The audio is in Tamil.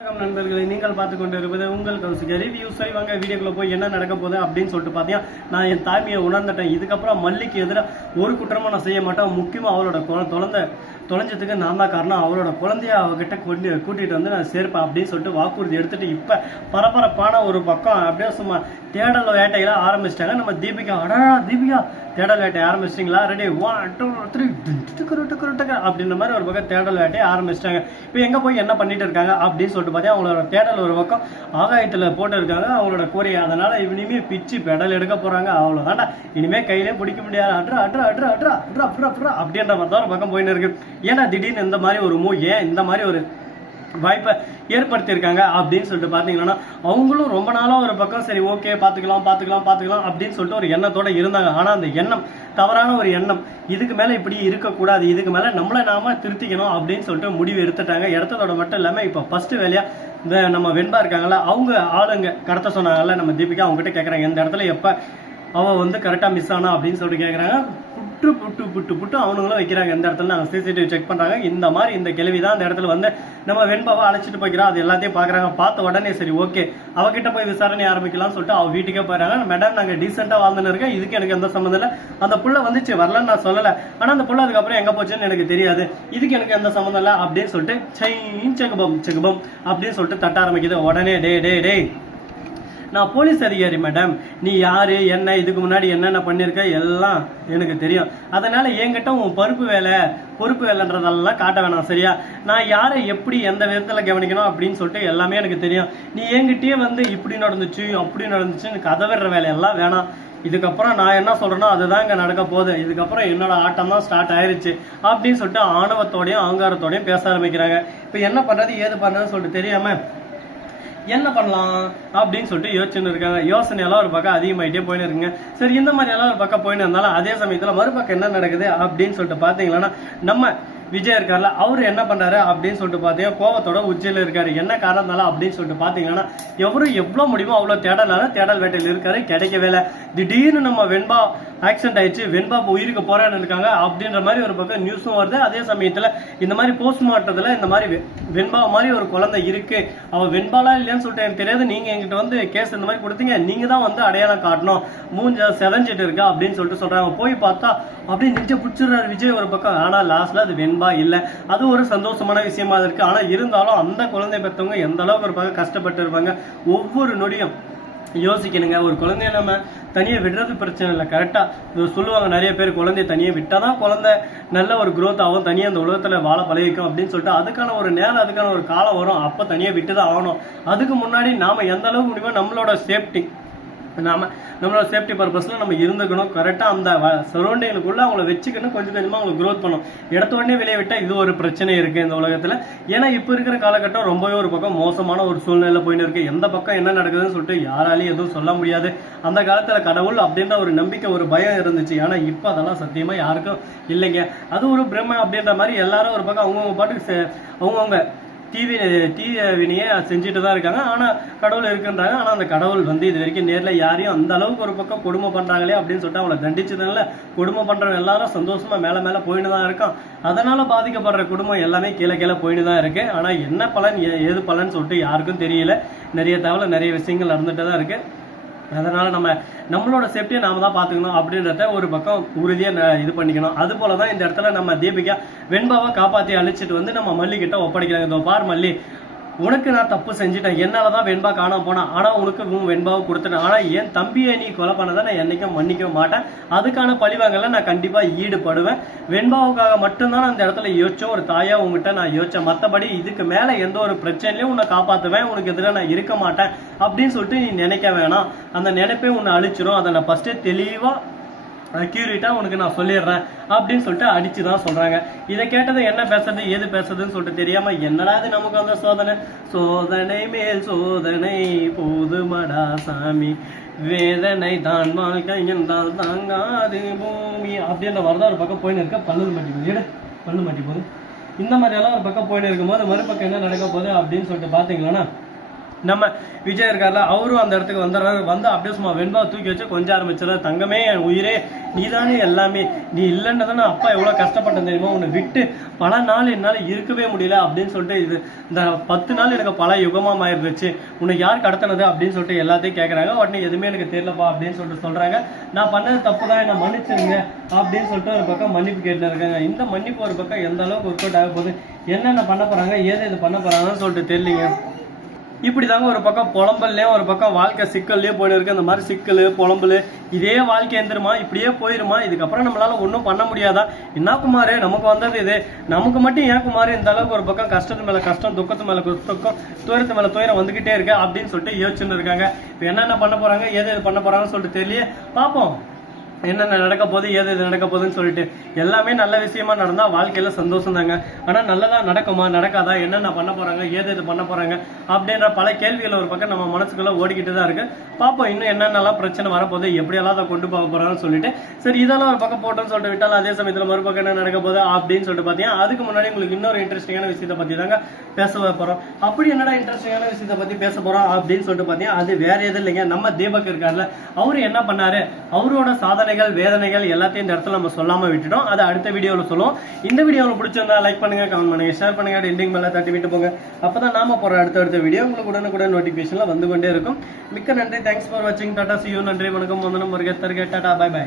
வணக்கம் நண்பர்களே, நீங்கள் பார்த்து கொண்டு இருப்பது உங்கள் கௌசிக ரிவ்யூ. சரி வாங்க வீடியோக்குள்ள போய் என்ன நடக்க போகுது அப்படின்னு சொல்லிட்டு பார்த்தீங்கன்னா, நான் என் தாய்மையை உணர்ந்துட்டேன். இதுக்கப்புறம் மல்லிக்கு எதிராக ஒரு குற்றமும் நான் செய்ய மாட்டேன். முக்கியமாக அவளோட தொலைஞ்சதுக்கு நான் தான் காரணம். அவளோட குழந்தைய அவகிட்ட கூட்டிகிட்டு வந்து நான் சேர்ப்பேன் அப்படின்னு சொல்லிட்டு வாக்குறுதி எடுத்துட்டு இப்போ பரபரப்பான ஒரு பக்கம் அப்படியே சும்மா தேடல் வேட்டையில ஆரம்பிச்சிட்டாங்க. நம்ம தீபிகா, தீபிகா தேடல் வேட்டையை ஆரம்பிச்சிட்டிங்களா? ரெடி 1 2 3 அப்படின்ற மாதிரி ஒரு பக்கம் தேடல் வேட்டையை ஆரம்பிச்சிட்டாங்க. இப்போ எங்கே போய் என்ன பண்ணிட்டு இருக்காங்க அப்படின்னு சொல்லிட்டு பார்த்தா, அவங்களோட தேடல் ஒரு பக்கம் ஆகாயத்தில் போட்டு இருக்காங்க அவங்களோட கோரியை. அதனால இனிமே பிச்சு பெடல் எடுக்க போறாங்க. அவ்வளோதான்டா, இனிமே கையிலே பிடிக்க முடியாது. அப்படின்ற மாதிரி தான் ஒரு பக்கம் போயின்னு இருக்கு. ஏன்னா திடீர்னு இந்த மாதிரி ஒரு ஏன் இந்த மாதிரி ஒரு வாய்ப்பை ஏற்படுத்தியிருக்காங்க அப்படின்னு சொல்லிட்டு பார்த்தீங்கன்னா, அவங்களும் ரொம்ப நாளாக ஒரு பக்கம் சரி ஓகே பார்த்துக்கலாம் அப்படின்னு சொல்லிட்டு ஒரு எண்ணத்தோடு இருந்தாங்க. ஆனால் அந்த எண்ணம் தவறான ஒரு எண்ணம். இதுக்கு மேலே இப்படி இருக்கக்கூடாது, இதுக்கு மேலே நம்மளை நாம திருத்திக்கணும் அப்படின்னு சொல்லிட்டு முடிவு எடுத்துட்டாங்க. எடுத்ததோட மட்டும் இல்லாமல் இப்போ ஃபர்ஸ்ட் வேலையாக இந்த நம்ம வெண்பா இருக்காங்களா, அவங்க ஆளுங்க கடத்த சொன்னாங்கல்ல நம்ம தீபிகா, அவங்ககிட்ட கேட்குறாங்க எந்த இடத்துல எப்போ அவள் வந்து கரெக்டாக மிஸ் ஆனா அப்படின்னு சொல்லிட்டு கேட்குறாங்க. புட்டு அவனுங்களும் வைக்கிறாங்க. எந்த இடத்துல நாங்கள் சிசிடிவி செக் பண்ணுறாங்க. இந்த மாதிரி இந்த கேள்வி தான் அந்த இடத்துல வந்து நம்ம வெண்பாவை அழைச்சிட்டு போய்க்கிறோம். அது எல்லாத்தையும் பார்க்குறாங்க. பார்த்த உடனே சரி ஓகே அவகிட்ட போய் விசாரணை ஆரம்பிக்கலாம்னு சொல்லிட்டு அவள் வீட்டுக்கே போயிடறாங்க. மேடம் நாங்கள் டீசெண்டாக வாழ்ந்துன்னு இருக்கேன், இதுக்கு எனக்கு எந்த சம்மந்தம் இல்லை. அந்த புள்ள வந்துச்சு வரலன்னு நான் சொல்லலை, ஆனால் அந்த புள்ள அதுக்கப்புறம் எங்கே போச்சுன்னு எனக்கு தெரியாது, இதுக்கு எனக்கு எந்த சம்மந்தம் இல்லை அப்படின்னு சொல்லிட்டு செகுபம் அப்படின்னு சொல்லிட்டு தட்ட ஆரம்பிக்குது. உடனே டே நான் போலீஸ் அதிகாரி மேடம், நீ யாரு என்ன இதுக்கு முன்னாடி என்னென்ன பண்ணியிருக்க எல்லாம் எனக்கு தெரியும். அதனால என்கிட்ட உன் பொறுப்பு வேலைன்றதெல்லாம் காட்ட வேணாம் சரியா? நான் யாரை எப்படி எந்த விதத்தில் கவனிக்கணும் அப்படின்னு சொல்லிட்டு எல்லாமே எனக்கு தெரியும். நீ என்கிட்டயே வந்து இப்படி நடந்துச்சு அப்படி நடந்துச்சுன்னு கதை விடுற வேலையெல்லாம் வேணாம். இதுக்கப்புறம் நான் என்ன சொல்றேனோ அதுதான் இங்கே நடக்க போகுது. இதுக்கப்புறம் என்னோட ஆட்டம் தான் ஸ்டார்ட் ஆயிருச்சு அப்படின்னு சொல்லிட்டு ஆணவத்தோடையும் அகங்காரத்தோடையும் பேச ஆரம்பிக்கிறாங்க. இப்போ என்ன பண்றது ஏது பண்றதுன்னு சொல்லிட்டு தெரியாம என்ன பண்ணலாம் அப்படின்னு சொல்லிட்டு யோசிச்சுன்னு இருக்காங்க. யோசனையெல்லாம் ஒரு பக்கம் அதிகமாயிட்டே போயின்னு இருக்குங்க. சரி இந்த மாதிரி எல்லாம் ஒரு பக்கம் போயின்னு இருந்தாலும் அதே சமயத்துல மறுபக்கம் என்ன நடக்குது அப்படின்னு சொல்லிட்டு பாத்தீங்கன்னா, நம்ம விஜய் இருக்கார்ல, அவரு என்ன பண்றாரு அப்படின்னு சொல்லிட்டு பார்த்தீங்கன்னா கோவத்தோட உச்சியில் இருக்காரு. என்ன காரணம்னால அப்படின்னு சொல்லிட்டு பார்த்தீங்கன்னா, எவரும் எவ்வளோ முடியுமோ அவ்வளோ தேடல் வேட்டையில் இருக்காரு, கிடைக்கவே இல்லை. திடீர்னு நம்ம வெண்பா ஆக்சிடென்ட் ஆயிடுச்சு, வெண்பா உயிருக்கு போராடின்னு இருக்காங்க அப்படின்ற மாதிரி ஒரு பக்கம் நியூஸும் வருது. அதே சமயத்தில் இந்த மாதிரி போஸ்ட்மார்ட்டத்தில் இந்த மாதிரி வெண்பா மாதிரி ஒரு குழந்தை இருக்கு, அவள் வெண்பாலா இல்லையான்னு சொல்லிட்டு எனக்கு தெரியாது, நீங்க எங்கிட்ட வந்து கேஸ் இந்த மாதிரி கொடுத்தீங்க, நீங்க தான் வந்து அடையாளம் காட்டணும், மூஞ்ச செதஞ்சிட்டு இருக்கா அப்படின்னு சொல்லிட்டு சொல்றாங்க. போய் பார்த்தா அப்படியே நெஞ்ச பிடிச்சிடுறாரு விஜய் ஒரு பக்கம். ஆனா லாஸ்ட்ல அது வெண்பா இல்லை. அது ஒரு சந்தோஷமான விஷயமா இருக்கு. ஆனா இருந்தாலும் அந்த குழந்தை பெற்றவங்க எந்த அளவுக்கு ஒரு பக்கம் கஷ்டப்பட்டு இருப்பாங்க. ஒவ்வொரு நொடியும் யோசிக்கணுங்க. ஒரு குழந்தைய நம்ம தனியாக விடுறது பிரச்சனை இல்லை, கரெக்டாக சொல்லுவாங்க நிறைய பேர், குழந்தைய தனியாக விட்டால் தான் குழந்தை நல்ல ஒரு க்ரோத் ஆகும், தனியாக அந்த உலகத்தில் வாழ பழகிக்கும் அப்படின்னு சொல்லிட்டு அதுக்கான ஒரு நேரம் அதுக்கான ஒரு காலம் வரும். அப்போ தனியாக விட்டு தான் ஆகணும். அதுக்கு முன்னாடி நாம் எந்த அளவுக்கு முடியுமோ நம்மளோட சேஃப்டி பர்பஸில் நம்ம இருந்துக்கணும். கரெக்டாக அந்த சரௌண்டிங்களுக்குள்ளே அவங்கள வச்சுக்கணும், கொஞ்சம் கொஞ்சமாக அவங்களை க்ரோத் பண்ணணும். இடத்த உடனே வெளியே விட்டால் இது ஒரு பிரச்சனை இருக்குது இந்த உலகத்தில். ஏன்னா இப்போ இருக்கிற காலகட்டம் ரொம்பவே ஒரு பக்கம் மோசமான ஒரு சூழ்நிலை போயின்னு இருக்குது. எந்த பக்கம் என்ன நடக்குதுன்னு சொல்லிட்டு யாராலையும் எதுவும் சொல்ல முடியாது. அந்த காலத்தில் கடவுள் அப்படின்ற ஒரு நம்பிக்கை ஒரு பயம் இருந்துச்சு. ஆனால் இப்போ அதெல்லாம் சத்தியமாக யாருக்கும் இல்லைங்க. அது ஒரு பிரம்ம அப்படின்ற மாதிரி எல்லாரும் ஒரு பக்கம் அவங்கவுங்க பாட்டுக்கு அவங்கவுங்க தீவினையை செஞ்சுட்டு தான் இருக்காங்க. ஆனால் கடவுள் இருக்குன்றாங்க. ஆனால் அந்த கடவுள் வந்து இது வரைக்கும் நேரில் யாரையும் அந்த அளவுக்கு ஒரு பக்கம் கொடுமை பண்ணுறாங்களே அப்படின்னு சொல்லிட்டு அவங்கள தண்டிச்சதுனால கொடுமை பண்ணுறவங்க எல்லாரும் சந்தோஷமாக மேலே போயின்னு தான் இருக்கான். அதனால பாதிக்கப்படுற குடும்பம் எல்லாமே கீழே போயின்னு தான் இருக்கு. ஆனால் என்ன பலன் ஏது பலன் சொல்லிட்டு யாருக்கும் தெரியல. நிறைய விஷயங்கள் நடந்துட்டு தான் இருக்கு. அதனால நம்மளோட சேஃப்டியை நாம தான் பார்த்துக்கணும் அப்படின்றத ஒரு பக்கம் உறுதியாக இது பண்ணிக்கணும். அது போல தான் இந்த இடத்துல நம்ம தீபிகா வெண்பாவை காப்பாற்றி அழிச்சிட்டு வந்து நம்ம மல்லி கிட்ட ஒப்படைக்கிறாங்க. இதோ பார் மல்லி, உனக்கு நான் தப்பு செஞ்சுட்டேன், என்னால் தான் வெண்பா காணாம போனான், ஆனால் உனக்கு வெண்பாவை கொடுத்துட்டேன், ஆனால் என் தம்பியை நீ கொலை பண்ணதை நான் என்னைக்கும் மன்னிக்க மாட்டேன், அதுக்கான பழிவாங்கல நான் கண்டிப்பாக ஈடுபடுவேன். வெண்பாவுக்காக மட்டும்தான் நான் அந்த இடத்துல யோசிச்சோம், ஒரு தாயா உங்ககிட்ட நான் யோசிச்சேன், மற்றபடி இதுக்கு மேலே எந்த ஒரு பிரச்சனையும் உன்னை காப்பாற்றுவேன், உனக்கு எதிராக நான் இருக்க மாட்டேன் அப்படின்னு சொல்லிட்டு நீ நினைக்க வேணாம். அந்த நினைப்பே உன்னை அழிச்சிரும். அதை நான் ஃபஸ்ட்டே தெளிவாக அக்யூரேட்டா உனக்கு நான் சொல்லிடுறேன் அப்படின்னு சொல்லிட்டு அடிச்சு தான் சொல்றாங்க. இதை கேட்டது என்ன பேசுறது ஏது பேசுறதுன்னு சொல்லிட்டு தெரியாம என்னடா இது நமக்கு அந்த சோதனை மேல் சோதனை போதுமடா சாமி, வேதனை தான் வாழ்க்கை என்றால் தாங்காது பூமி அப்படின்ற மாதிரிதான் ஒரு பக்கம் போயின்னு இருக்க. பல்லு மாட்டி போகுது. இந்த மாதிரி எல்லாம் ஒரு பக்கம் போயின்னு இருக்கும்போது மறுபக்கம் என்ன நடக்க போகுது அப்படின்னு சொல்லிட்டு பாத்தீங்கன்னா, நம்ம விஜய் இருக்கார்ல, அவரும் அந்த இடத்துக்கு வந்துடுறாரு. வந்து அப்படியே சும்மா வெண்பா தூக்கி வச்சு கொஞ்சம் ஆரம்பிச்சிடறாரு. தங்கமே, என் உயிரே, நீதானே எல்லாமே, நீ இல்லைன்றதானே அப்பா எவ்வளோ கஷ்டப்பட்டேன் தெரியுமா, உன்னை விட்டு பல நாள் என்னால் இருக்கவே முடியல அப்படின்னு சொல்லிட்டு, இது இந்த 10 நாள் எனக்கு பல யுகமாக ஆயிருந்துச்சு, உன்னை யார் கடத்தினது அப்படின்னு சொல்லிட்டு எல்லாத்தையும் கேட்குறாங்க. உடனே எதுவுமே எனக்கு தெரியலப்பா அப்படின்னு சொல்லிட்டு சொல்கிறாங்க. நான் பண்ணது தப்பு தான், என்னை மன்னிச்சிருங்க அப்படின்னு சொல்லிட்டு ஒரு பக்கம் மன்னிப்பு கேட்டு இருக்காங்க. இந்த மன்னிப்பு ஒரு பக்கம் எந்த அளவுக்கு ஒர்க் அவுட் ஆக போகுது, என்னென்ன பண்ண போகிறாங்க, ஏது இது பண்ண போகிறாங்கன்னு சொல்லிட்டு தெரியலிங்க. இப்படி தாங்க ஒரு பக்கம் புலம்பல்லையும் ஒரு பக்கம் வாழ்க்கை சிக்கல்லையும் போயிட்டு இருக்கு. அந்த மாதிரி சிக்கல் புலம்பல் இதே வாழ்க்கை எந்திருமா, இப்படியே போயிருமா, இதுக்கப்புறம் நம்மளால ஒன்றும் பண்ண முடியாதா, என்ன குமார் நமக்கு வந்தது இது, நமக்கு மட்டும் ஏன் குமார் இந்த அளவுக்கு ஒரு பக்கம் கஷ்டத்து மேல கஷ்டம், துக்கத்து மேல துக்கம், துயரத்து மேல துயரம் வந்துகிட்டே இருக்கு அப்படின்னு சொல்லிட்டு யோசிச்சுன்னு இருக்காங்க. இப்போ என்னென்ன பண்ண போறாங்க, எது பண்ண போறாங்கன்னு சொல்லிட்டு தெரியல. பார்ப்போம் என்னென்ன நடக்க போகுது, ஏது இது நடக்க போகுதுன்னு சொல்லிட்டு. எல்லாமே நல்ல விஷயமா நடந்தா வாழ்க்கையில சந்தோஷம் தாங்க. ஆனா நல்லதா நடக்குமா நடக்காதா, என்னென்ன பண்ண போறாங்க, ஏது இது பண்ண போறாங்க அப்படின்ற பல கேள்விகள் ஒரு பக்கம் நம்ம மனசுக்குள்ள ஓடிக்கிட்டு தான் இருக்கு. பார்ப்போம் இன்னும் என்னென்னலாம் பிரச்சனை வரப்போகுது, எப்படியெல்லாம் அதை கொண்டு போக போறாங்கன்னு சொல்லிட்டு. சரி, இதெல்லாம் ஒரு பக்கம் போட்டோன்னு சொல்லிட்டு விட்டாலும் அதே சமயத்தில் மறுபக்கம் என்ன நடக்க போகுது அப்படின்னு சொல்லிட்டு பார்த்தீங்கன்னா, அதுக்கு முன்னாடி உங்களுக்கு இன்னொரு இன்ட்ரெஸ்டிங்கான விஷயத்தை பத்தி தாங்க பேச போறோம். அப்படி என்னடா இன்ட்ரெஸ்டிங்கான விஷயத்தை பத்தி பேச போறோம் அப்படின்னு சொல்லிட்டு பார்த்தீங்கன்னா, அது வேற எதுவும் இல்லைங்க, நம்ம தீபக் இருக்காருல்ல, அவரு என்ன பண்ணாரு, அவரோட சாதனைகள் வேதனைகள் எல்லாத்தையும் இந்த இடத்துல நம்ம சொல்லாம விட்டுட்டோம். அதை அடுத்த வீடியோவில் சொல்லுவோம். இந்த வீடியோவில் பிடிச்சிருந்தா லைக் பண்ணுங்க, கமெண்ட் பண்ணுங்க, ஷேர் பண்ணுங்க, எண்டிங் மேல தட்டி விட்டு போங்க. அப்பதான் நாம போற அடுத்த வீடியோ உங்களுக்கு உடனுக்குடன் நோட்டிபிகேஷன்ல வந்து கொண்டே இருக்கும். மிக்க நன்றி, தேங்க்ஸ் ஃபார் வாட்சிங், டாடா, see you, நன்றி, வணக்கம், வந்தனம், வருக தருக, டாடா, பை பை.